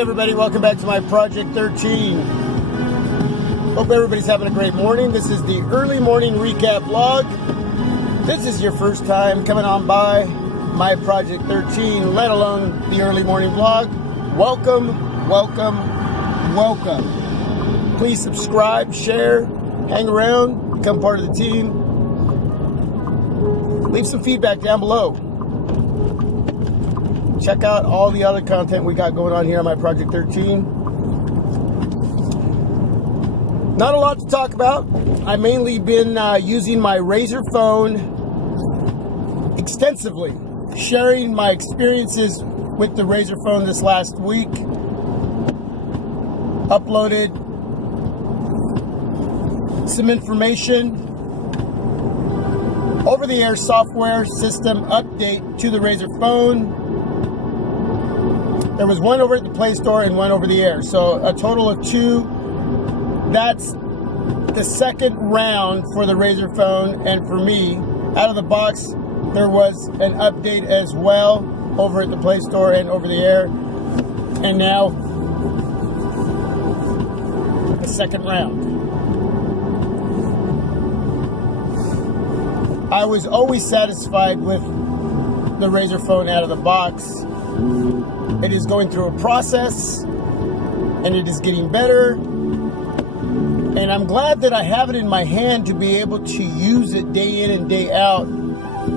Hey everybody, welcome back to my Project 13. Hope everybody's having a great morning. This is the early morning recap vlog. This is your first time coming on by my Project 13, let alone the early morning vlog. Welcome, welcome, welcome. Please subscribe, share, hang around, become part of the team. Leave some feedback down below. Check out all the other content we got going on here on my Project 13. Not a lot to talk about. I've mainly been using my Razer phone extensively, sharing my experiences with the Razer phone this last week. Uploaded some information, over-the-air software system update to the Razer phone. There was one over at the Play Store and one over the air. So a total of two. That's the second round for the Razer phone. And for me, out of the box, there was an update as well over at the Play Store and over the air. And now, the second round. I was always satisfied with the Razer phone out of the box. It is going through a process, and it is getting better. And I'm glad that I have it in my hand to be able to use it day in and day out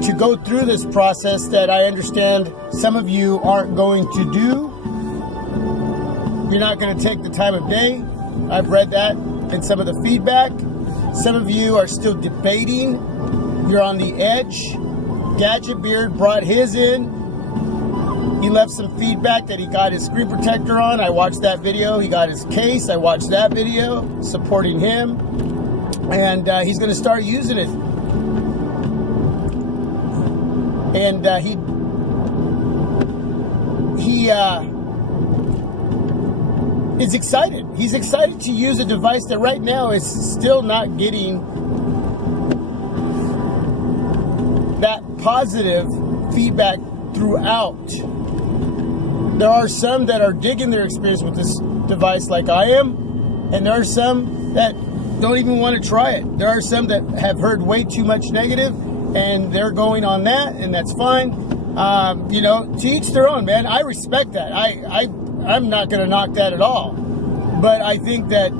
to go through this process that I understand some of you aren't going to do. You're not going to take the time of day. I've read that in some of the feedback. Some of you are still debating. You're on the edge. Gadget Beard brought his in. He left some feedback that he got his screen protector on. I watched that video. He got his case. I watched that video supporting him. And he's going to start using it. And he is excited. He's excited to use a device that right now is still not getting that positive feedback throughout. There are some that are digging their experience with this device like I am, and there are some that don't even want to try it. There are some that have heard way too much negative, and they're going on that, and that's fine. To each their own, man. I respect that. I'm not going to knock that at all. But I think that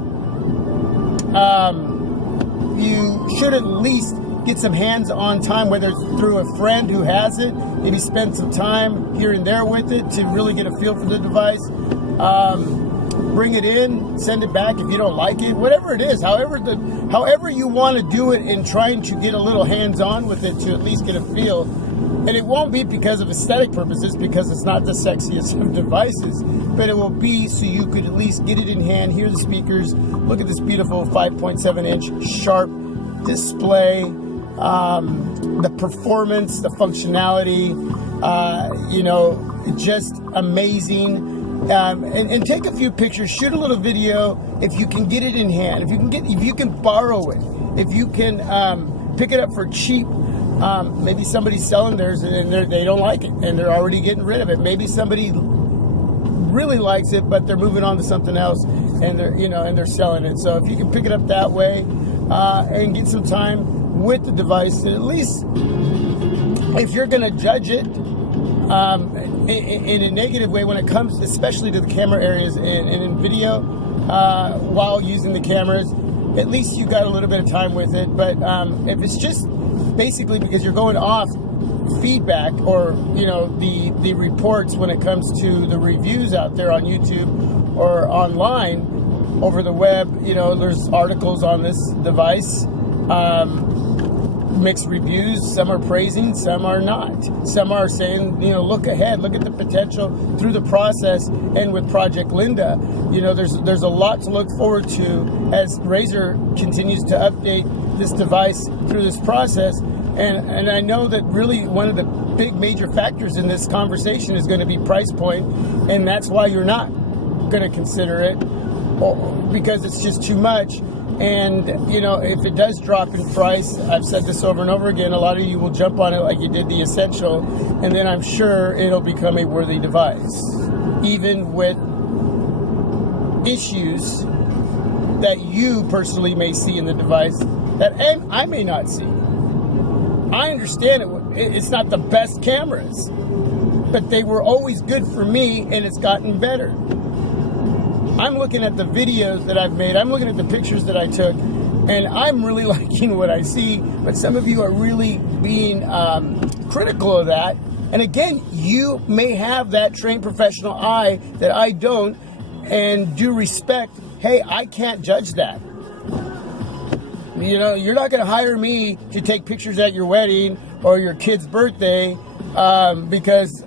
you should at least get some hands-on time, whether it's through a friend who has it, maybe spend some time here and there with it to really get a feel for the device. Bring it in, send it back if you don't like it, whatever it is, however you want to do it in trying to get a little hands-on with it to at least get a feel. And it won't be because of aesthetic purposes, because it's not the sexiest of devices, but it will be so you could at least get it in hand, hear the speakers, look at this beautiful 5.7-inch sharp display. The performance, the functionality, just amazing. And take a few pictures, shoot a little video if you can get it in hand, if you can borrow it, if you can pick it up for cheap. Maybe somebody's selling theirs and they don't like it and they're already getting rid of it. Maybe somebody really likes it, but they're moving on to something else and they're selling it. So if you can pick it up that way and get some time with the device, and at least if you're going to judge it in a negative way when it comes especially to the camera areas and in video while using the cameras, at least you got a little bit of time with it. But if it's just basically because you're going off feedback or the reports when it comes to the reviews out there on YouTube or online over the web, there's articles on this device, mixed reviews. Some are praising, some are not. Some are saying, look ahead, look at the potential through the process. And with Project Linda, there's a lot to look forward to as Razer continues to update this device through this process. And I know that really one of the big major factors in this conversation is going to be price point, and that's why you're not going to consider it, because it's just too much. And, if it does drop in price, I've said this over and over again, a lot of you will jump on it like you did the Essential, and then I'm sure it'll become a worthy device, even with issues that you personally may see in the device that I may not see. I understand it's not the best cameras, but they were always good for me, and it's gotten better. I'm looking at the videos that I've made, I'm looking at the pictures that I took, and I'm really liking what I see, but some of you are really being critical of that. And again, you may have that trained professional eye that I don't, and due respect, hey, I can't judge that. You know, you're not going to hire me to take pictures at your wedding or your kid's birthday because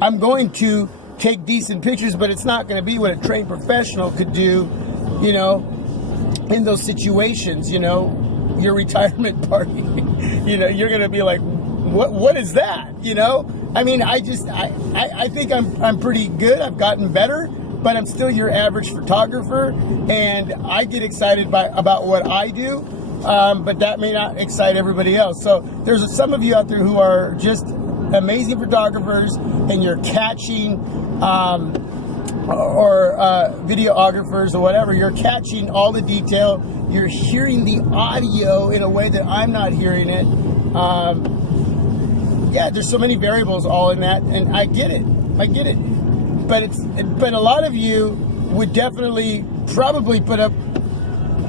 I'm going to take decent pictures, but it's not going to be what a trained professional could do, you know, in those situations. You know, your retirement party, you know, you're going to be like, what is that? You know, I mean, I think I'm pretty good. I've gotten better, but I'm still your average photographer, and I get excited about what I do, but that may not excite everybody else. So there's some of you out there who are just amazing photographers, and you're catching, or videographers or whatever, you're catching all the detail, you're hearing the audio in a way that I'm not hearing it. Yeah, there's so many variables all in that, and I get it. But a lot of you would definitely probably put up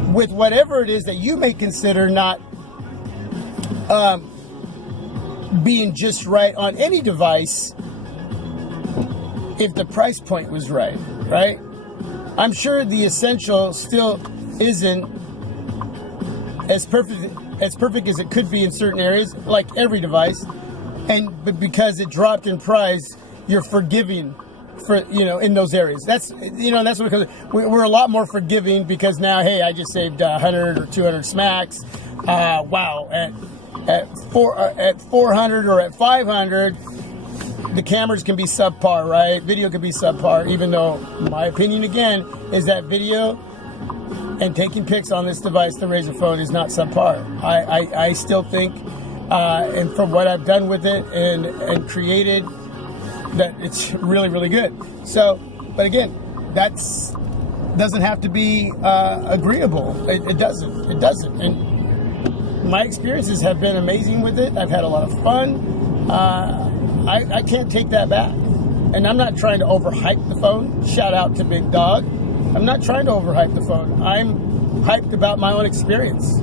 with whatever it is that you may consider not being just right on any device if the price point was right? I'm sure the Essential still isn't as perfect as it could be in certain areas, like every device, but because it dropped in price, you're forgiving for, you know, in those areas. That's, you know, that's because we're a lot more forgiving because now, hey, I just saved 100 or 200 smacks. Wow, at 400 or at 500, the cameras can be subpar, right? Video can be subpar, even though my opinion again is that video and taking pics on this device, the Razer phone, is not subpar. I still think, and from what I've done with it and created, that it's really, really good. So, but again, that's doesn't have to be agreeable. It doesn't. And my experiences have been amazing with it. I've had a lot of fun. I can't take that back. And I'm not trying to overhype the phone. Shout out to Big Dog. I'm not trying to overhype the phone. I'm hyped about my own experience.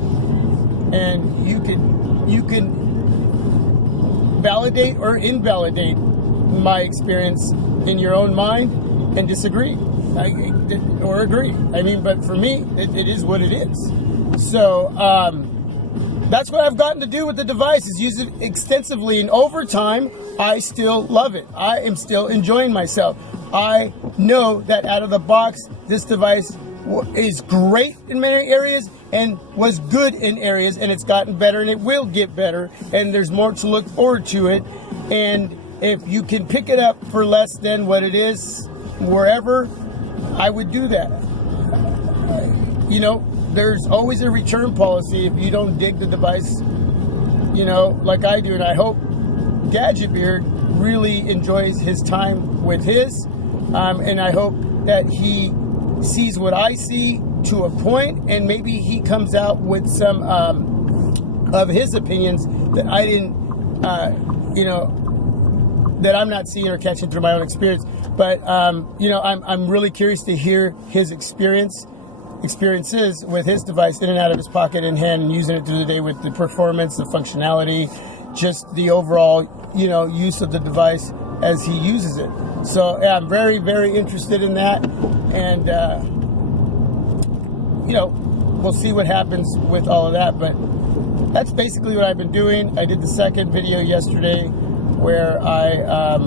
And you can validate or invalidate my experience in your own mind and disagree or agree. I mean, but for me, it is what it is. So that's what I've gotten to do with the device, is use it extensively, and over time, I still love it. I am still enjoying myself. I know that out of the box, this device is great in many areas and was good in areas, and it's gotten better, and it will get better, and there's more to look forward to it. And if you can pick it up for less than what it is wherever, I would do that. You know, there's always a return policy if you don't dig the device, you know, like I do. And I hope Gadget Beard really enjoys his time with his, and I hope that he sees what I see to a point, and maybe he comes out with some of his opinions that I didn't, you know, that I'm not seeing or catching through my own experience. But you know, I'm really curious to hear his experiences with his device, in and out of his pocket, in hand, and using it through the day, with the performance, the functionality, just the overall, you know, use of the device as he uses it. So yeah, I'm very, very interested in that, and you know, we'll see what happens with all of that. But that's basically what I've been doing. I did the second video yesterday where I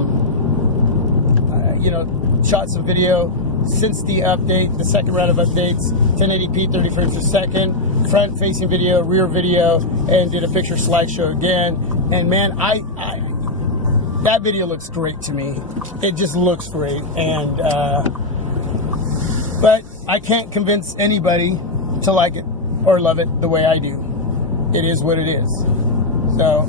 you know, shot some video since the update, the second round of updates, 1080p, 30 frames a second, front facing video, rear video, and did a picture slideshow again. And man, that video looks great to me. It just looks great. And but I can't convince anybody to like it or love it the way I do. It is what it is. So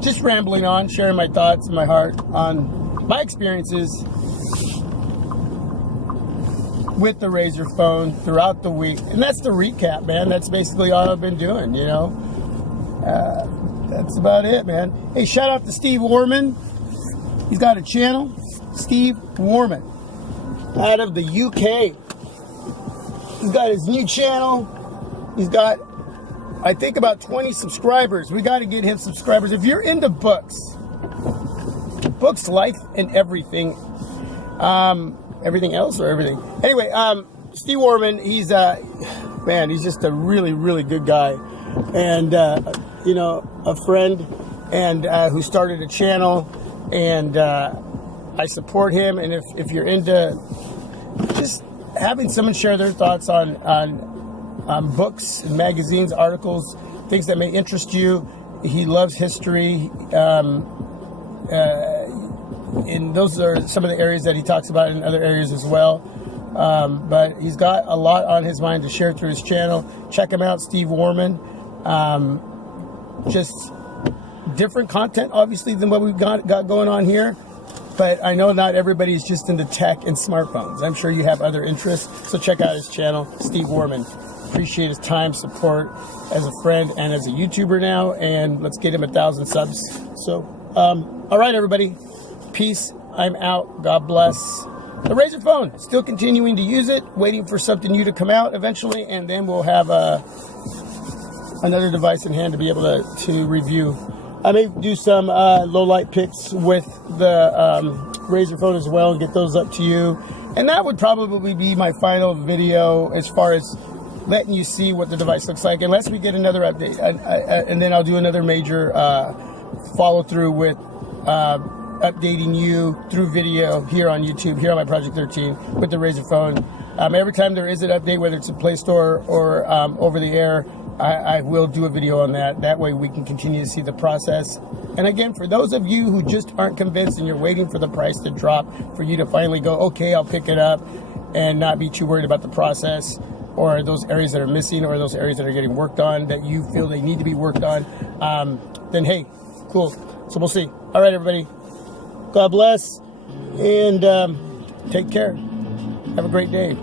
just rambling on, sharing my thoughts and my heart on my experiences with the Razer phone throughout the week. And that's the recap, man. That's basically all I've been doing, you know. That's about it, man. Hey, shout out to Steve Warman. He's got a channel, Steve Warman, out of the UK. He's got his new channel. He's got, I think, about 20 subscribers. We got to get him subscribers. If you're into books, life, and everything, everything else or everything. Anyway, Steve Warman, he's man, he's just a really, really good guy, and you know, a friend, and who started a channel, and I support him. And if you're into just having someone share their thoughts on books and magazines, articles, things that may interest you, he loves history. And those are some of the areas that he talks about in other areas as well. But he's got a lot on his mind to share through his channel. Check him out, Steve Warman. Just different content, obviously, than what we've got going on here. But I know not everybody's just into tech and smartphones. I'm sure you have other interests. So check out his channel, Steve Warman. Appreciate his time, support as a friend and as a YouTuber now. And let's get him 1,000 subs. So, all right, everybody. Peace. I'm out. God bless. The Razer phone, still continuing to use it, waiting for something new to come out eventually, and then we'll have another device in hand to be able to review. I may do some low light pics with the Razer phone as well and get those up to you. And that would probably be my final video as far as letting you see what the device looks like, unless we get another update. And then I'll do another major follow through with updating you through video here on YouTube, here on my Project 13 with the Razer phone. Every time there is an update, whether it's a Play Store or over the air, I will do a video on that. That way we can continue to see the process. And again, for those of you who just aren't convinced and you're waiting for the price to drop for you to finally go, okay, I'll pick it up, and not be too worried about the process or those areas that are missing or those areas that are getting worked on that you feel they need to be worked on, then hey, cool. So we'll see. All right, everybody. God bless, and take care. Have a great day.